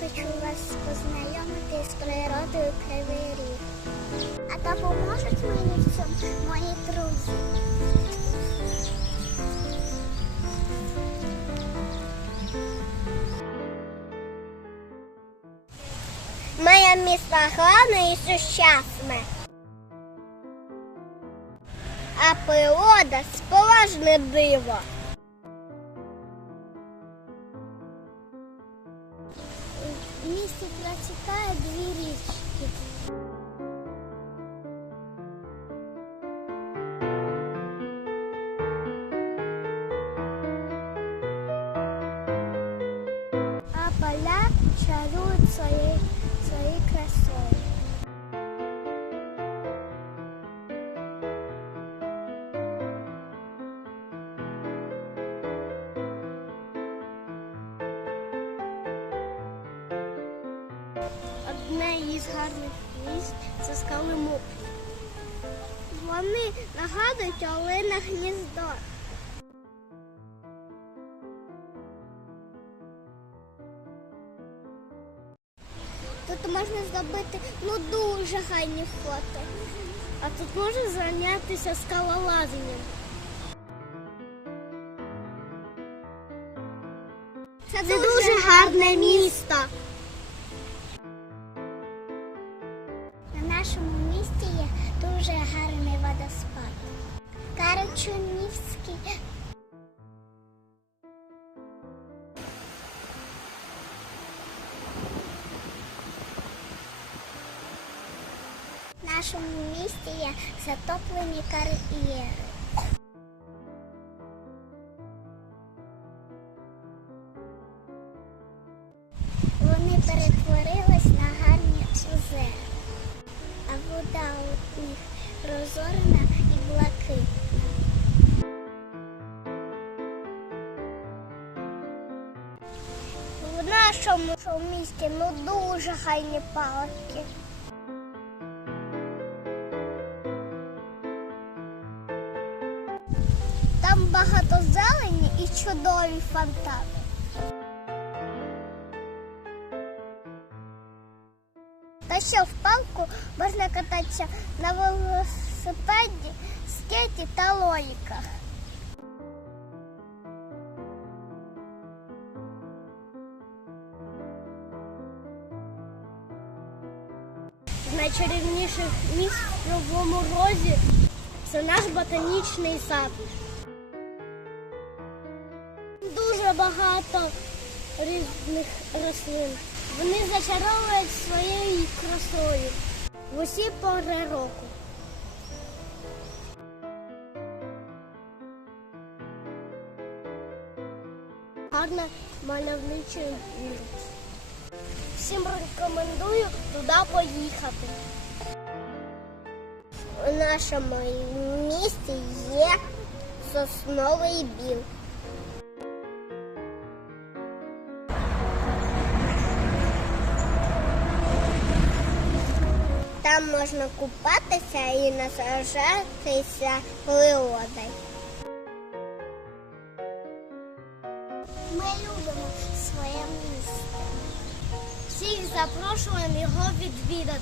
хочу вас познайомити з природою Кривий Ріг. А допоможуть мені в цьому мої друзі. Моє місто гарне і сучасне. А природа споважне диво. місті протікає дві річки. А поля чарують своєю своєю красою. Одне із гарних місць це скали Мопрі. Вони нагадують олене гніздо. Тут можна зробити ну дуже гарні фото. А тут можна зайнятися скалолазанням. Це, дуже гарне місто. Гарний водоспад. Карачунівський. В нашому місті є затоплені кар'єри. Вони перетворились нашому місті ну дуже гарні парки. Там багато зелені і чудові фонтани. Та ще в парку можна кататися на велосипеді, скейті та лоліках. Найчарівніших місць в Кривому Розі це наш ботанічний сад. Дуже багато різних рослин. Вони зачаровують своєю красою в усі пори року. Гарна мальовнича вулиця. Всім рекомендую туди поїхати. У нашому місті є сосновий біл. Там можна купатися і насаджатися природою. Ми любимо своє місто. Всіх запрошуємо його відвідати.